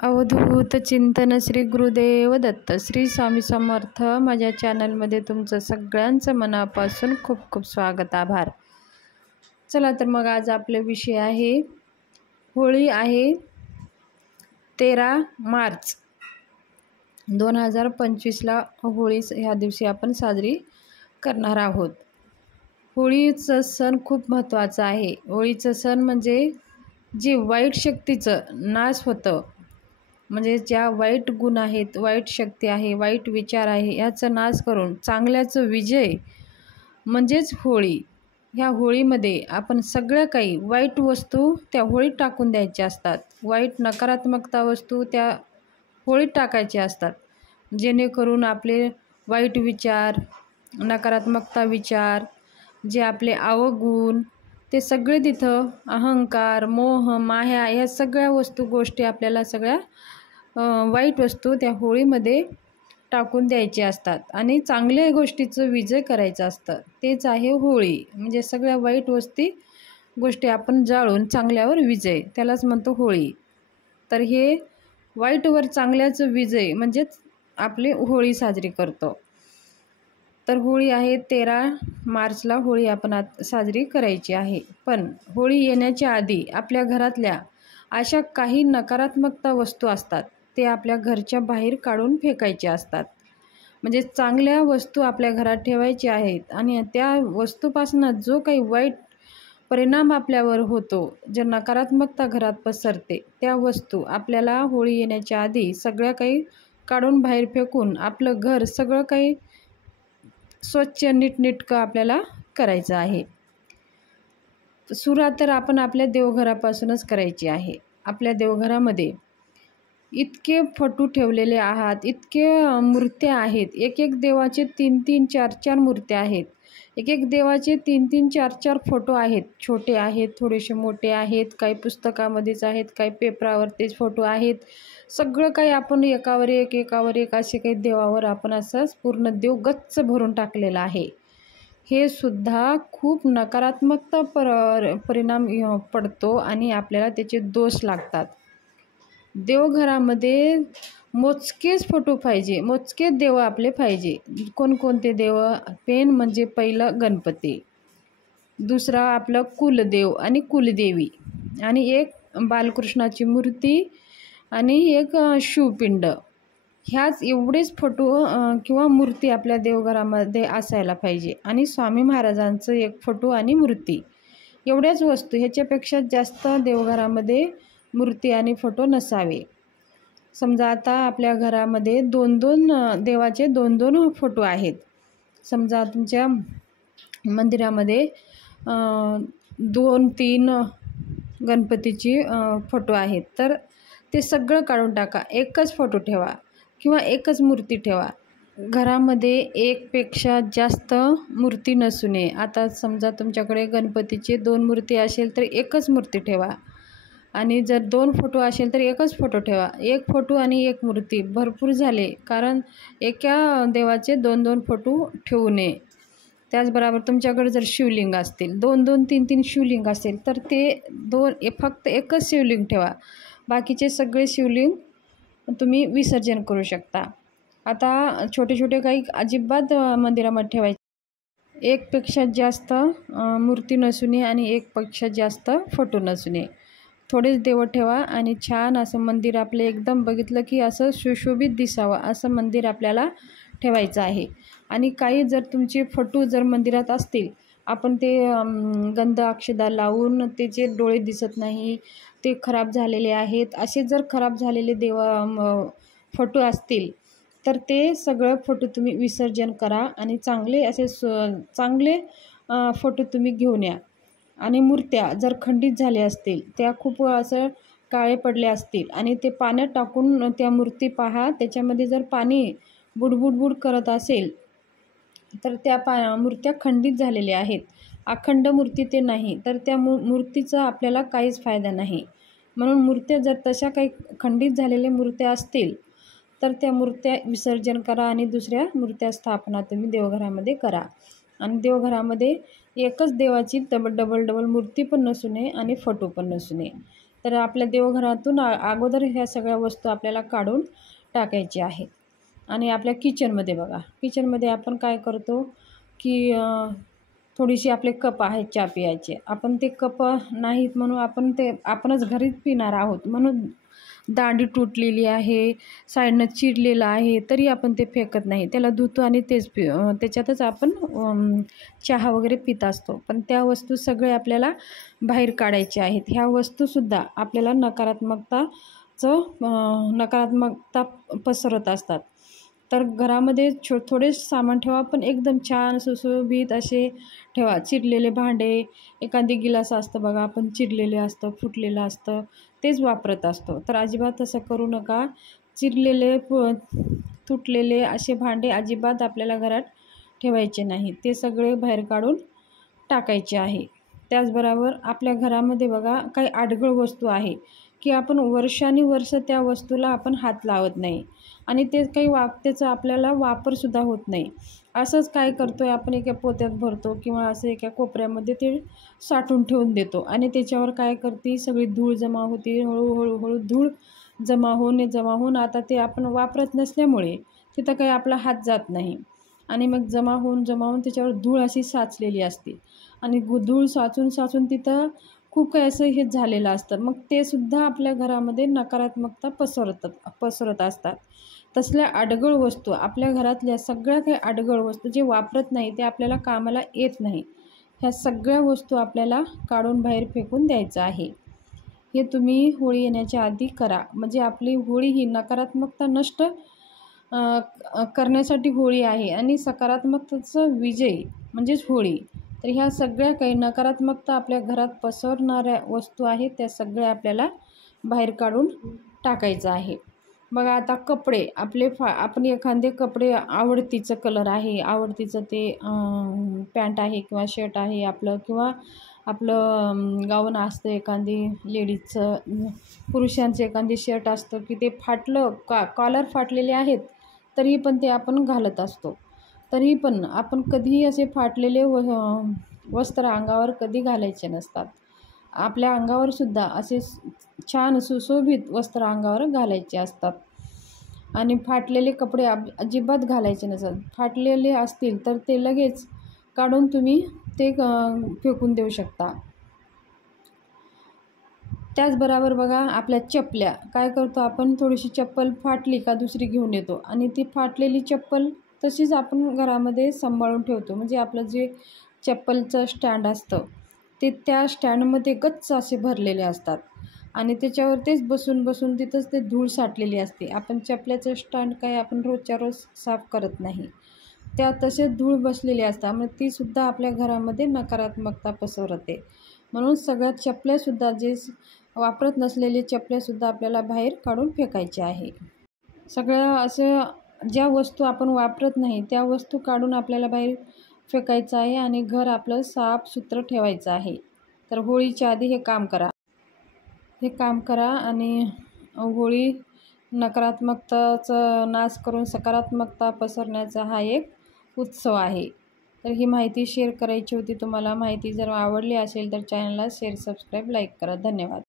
अवधूत चिंतन श्री गुरुदेव दत्त श्री स्वामी समर्थ। माझ्या चॅनलमध्ये तुमचं सगळ्यांचं मनापासून खूप खूप स्वागत, आभार। चला तर मग आज आपले विषय आहे होळी आहे 13 मार्च 2025ला होळी ह्या दिवशी आपण साजरी करणार आहोत। होळीचा सण खूप महत्त्वाचा आहे। होळीचा सण म्हणजे जे वाईट शक्तीचं नाश होतं, म्हणजे ज्या वाईट गुण आहेत, वाईट शक्ती आहे, वाईट विचार आहे, याचा नाश करून चांगल्याचं विजय म्हणजेच होळी। ह्या होळीमध्ये आपण सगळ्या काही वाईट वस्तू त्या होळीत टाकून द्यायच्या असतात। वाईट नकारात्मकता वस्तू त्या होळीत टाकायच्या असतात, जेणेकरून आपले वाईट विचार, नकारात्मकता विचार, जे आपले अवगुण, ते सगळे तिथं अहंकार, मोह, माया या सगळ्या वस्तू गोष्टी आपल्याला सगळ्या वाईट वस्तू त्या होळीमध्ये टाकून द्यायचे असतात आणि चांगल्या गोष्टीचं विजय करायचं असतं। तेच आहे होळी। म्हणजे सगळ्या वाईट गोष्टी आपण जाळून चांगल्यावर विजय, त्यालाच म्हणतो होळी। तर हे वाईटवर चांगल्याचं विजय म्हणजेच आपली होळी साजरी करतो। तर होळी आहे 13 मार्चला होळी आपण साजरी करायची आहे। पण होळी येण्याच्या आधी आपल्या घरातल्या अशा काही नकारात्मकता वस्तू असतात, ते आपल्या घरच्या बाहेर काढून फेकायचे असतात। म्हणजे चांगल्या वस्तू आपल्या घरात ठेवायच्या आहेत आणि त्या वस्तूपासून जो काही वाईट परिणाम आपल्यावर होतो, जे नकारात्मकता घरात पसरते, त्या वस्तू आपल्याला होळी येण्याच्या आधी सगळ्या काही काढून बाहेर फेकून आपलं घर सगळं काही स्वच्छ नीटनेटकं आपल्याला करायचं आहे। सुरुवात तर आपण आपल्या देवघरापासूनच करायची आहे। आपल्या देवघरामध्ये इतके फोटो ठेवलेले आहात, इतके मूर्त्या आहेत, एक एक देवाचे 3-3, 4-4 मूर्त्या आहेत, एक एक देवाचे 3-3, 4-4 फोटो आहेत। छोटे आहेत, थोडेसे मोठे आहेत, काही पुस्तकामध्येच आहेत, काही पेपरावरतीच फोटो आहेत। सगळं काही आपण एकावर एक असे काही देवावर आपण असंच पूर्ण देव गच्च भरून टाकलेलं आहे। हे सुद्धा खूप नकारात्मकता परिणाम पडतो आणि आपल्याला त्याचे दोष लागतात। देवघरामध्ये मोजकेच फोटो पाहिजे, मोजकेच देव आपले पाहिजे। कोणकोणते देव? पेन म्हणजे पहिलं गणपती, दुसरा आपलं कुलदेव आणि कुलदेवी, आणि एक बालकृष्णाची मूर्ती आणि एक शिवपिंड। ह्याच एवढेच फोटो किंवा मूर्ती आपल्या देवघरामध्ये असायला पाहिजे, आणि स्वामी महाराजांचं एक फोटो आणि मूर्ती, एवढ्याच वस्तू। ह्याच्यापेक्षा जास्त देवघरामध्ये मूर्ती आणि फोटो नसावे। समजा आता आपल्या घरामध्ये 2-2 देवाचे 2-2 फोटो आहेत। समजा तुमच्या मंदिरामध्ये 2-3 गणपतीची फोटो आहेत, तर ते सगळं काढून टाका, एकच फोटो ठेवा किंवा एकच मूर्ती ठेवा। घरामध्ये एकपेक्षा जास्त मूर्ती नसू नये। आता समजा तुमच्याकडे गणपतीचे 2 मूर्ती असेल तर एकच मूर्ती ठेवा, आणि जर 2 फोटो असेल तर एकच फोटो ठेवा। एक फोटो आणि एक मूर्ती भरपूर झाले, कारण एका देवाचे 2-2 फोटो ठेवू नये। त्याचबरोबर तुमच्याकडे जर शिवलिंग असतील, 2-2, 3-3 शिवलिंग असेल, तर ते फक्त एकच शिवलिंग ठेवा, बाकीचे सगळे शिवलिंग तुम्ही विसर्जन करू शकता। आता छोटे छोटे काही अजिबात मंदिरामध्ये ठेवायचे, एकपेक्षा जास्त मूर्ती नसू नये आणि एकपेक्षा जास्त फोटो नसू नये। थोडेच देव ठेवा आणि छान असं मंदिर आपलं एकदम बघितलं की असं सुशोभित दिसावं असं मंदिर आपल्याला ठेवायचं आहे। आणि काही जर तुमचे फोटो जर मंदिरात असतील, आपण ते गंध अक्षदा लावून त्याचे डोळे दिसत नाही, ते खराब झालेले आहेत, असे जर खराब झालेले फोटो असतील, तर ते सगळं फोटो तुम्ही विसर्जन करा आणि चांगले असे चांगले फोटो तुम्ही घेऊन या। आणि मूर्त्या जर खंडित झाल्या असतील, त्या खूप असं काळे पडले असतील आणि ते पाण्यात टाकून त्या मूर्ती पहा, त्याच्यामध्ये जर पाणी बुडबुडबुड करत असेल, तर त्या मूर्त्या खंडित झालेल्या आहेत। अखंड मूर्ती ते नाही, तर त्या मूर्तीचा आपल्याला काहीच फायदा नाही। म्हणून मूर्त्या जर तशा काही खंडित झालेल्या मूर्त्या असतील, तर त्या मूर्त्या विसर्जन करा आणि दुसऱ्या मूर्त्या स्थापना तुम्ही देवघरामध्ये करा। आणि देवघरामध्ये एकच देवाची डबल मूर्ती पण नसू नये आणि फोटो पण नसू नये। तर आपल्या देवघरातून अगोदर ह्या सगळ्या वस्तू आपल्याला काढून टाकायच्या आहेत. आणि आपल्या किचनमध्ये बघा, किचनमध्ये आपण काय करतो की थोडीशी आपले कप आहेत चहा प्यायचे, आपण ते कप नाहीत म्हणून आपणच घरीच पिणार आहोत म्हणून दांडी तुटलेली आहे, साईडनं चिरलेलं आहे, तरी आपण ते फेकत नाही, त्याला धुतो आणि तेच त्याच्यातच आपण चहा वगैरे पित असतो. पण त्या वस्तू सगळे आपल्याला बाहेर काढायच्या आहेत. ह्या वस्तूसुद्धा आपल्याला नकारात्मकता पसरत असतात. तर घरामध्ये थोडे सामान ठेवा, पण एकदम छान सुशोभित असे ठेवा. चिरलेले भांडे, एखादी गिलास असतं बघा, आपण चिरलेले असतं, फुटलेलं असतं, तेच वापरत असतो. तर अजिबात तसं करू नका. चिरलेले तुटलेले असे भांडे अजिबात आपल्याला घरात ठेवायचे नाही, ते सगळे बाहेर काढून टाकायचे आहे. त्याचबरोबर आपल्या घरामध्ये बघा काही अडगळ वस्तू आहे की आपण वर्षानुवर्ष त्या वस्तूला आपण हात लावत नाही आणि ते काही त्याचा आपल्याला वापरसुद्धा होत नाही. असंच काय करतो आहे आपण, एका पोत्यात भरतो किंवा असं एका कोपऱ्यामध्ये ते साठवून ठेवून देतो आणि त्याच्यावर काय करते, सगळी धूळ जमा होते. हळूहळू धूळ जमा होऊन आता ते आपण वापरत नसल्यामुळे तिथं काही आपला हात जात नाही आणि मग जमा होऊन त्याच्यावर धूळ अशी साचलेली असते आणि धूळ साचून तिथं खूप काही असं हे झालेलं असतं. मग ते सुद्धा आपल्या घरामध्ये नकारात्मकता पसरत असतात. तसल्या अडगळ वस्तू, आपल्या घरातल्या सगळ्या काही अडगळ वस्तू जे वापरत नाही, ते आपल्याला कामाला येत नाही, ह्या सगळ्या वस्तू आपल्याला काढून बाहेर फेकून द्यायचं आहे. हे तुम्ही होळी येण्याच्या आधी करा, म्हणजे आपली होळी ही नकारात्मकता नष्ट करण्यासाठी होळी आहे आणि सकारात्मकतेचं विजय म्हणजेच होळी. तर ह्या सगळ्या काही नकारात्मकता आपल्या घरात पसरणाऱ्या वस्तू आहेत, त्या सगळ्या आपल्याला बाहेर काढून टाकायचं आहे. बघा आता कपडे आपण एखादे कपडे आवडतीचं कलर आहे, आवडतीचं ते पॅन्ट आहे किंवा शर्ट आहे आपलं, किंवा आपलं गाऊन असतं एखादी लेडीजचं, पुरुषांचं एखादी शर्ट असतं की ते फाटलं, कॉलर फाटलेले आहेत तरी पण ते आपण घालत असतो. तरी पण आपण कधीही असे फाटलेले वस्त्र अंगावर कधी घालायचे नसतात. आपल्या अंगावरसुद्धा असे छान सुशोभित वस्त्र अंगावर घालायचे असतात आणि फाटलेले कपडे अजिबात घालायचे नसतात. फाटलेले असतील तर ते लगेच काढून तुम्ही ते फेकून देऊ शकता. त्याचबरोबर बघा आपल्या चपल्या, काय करतो आपण, थोडीशी चप्पल फाटली का दुसरी घेऊन येतो आणि ती फाटलेली चप्पल तशीच आपण घरामध्ये सांभाळून ठेवतो. म्हणजे आपलं जे चप्पलचं स्टँड असतं ते त्या स्टँडमध्ये गच्च असे भरलेले असतात आणि त्याच्यावर तेच बसून तिथंच ते धूळ साठलेली असते. आपण चपल्याचं स्टँड काय आपण रोजच्या रोज साफ करत नाही, त्या तसेच धूळ बसलेली असतात, मग तीसुद्धा आपल्या घरामध्ये नकारात्मकता पसरते. म्हणून सगळ्या चपल्यासुद्धा जे वापरत नसलेले चपल्यासुद्धा आपल्याला बाहेर काढून फेकायचे आहे. सगळ्या असं ज्या वस्तू आपण वापरत नाही त्या वस्तू काढून आपल्याला बाहेर फेकायचं आहे आणि घर आपलं साफसुथरं ठेवायचं आहे. तर होळीच्या आधी हे काम करा आणि होळी नकारात्मकताचा नाश करून सकारात्मकता पसरण्याचा हा एक उत्सव आहे. तर ही माहिती शेअर करायची होती तुम्हाला. माहिती जर आवडली असेल तर चॅनलला शेअर, सबस्क्राईब, लाईक करा. धन्यवाद.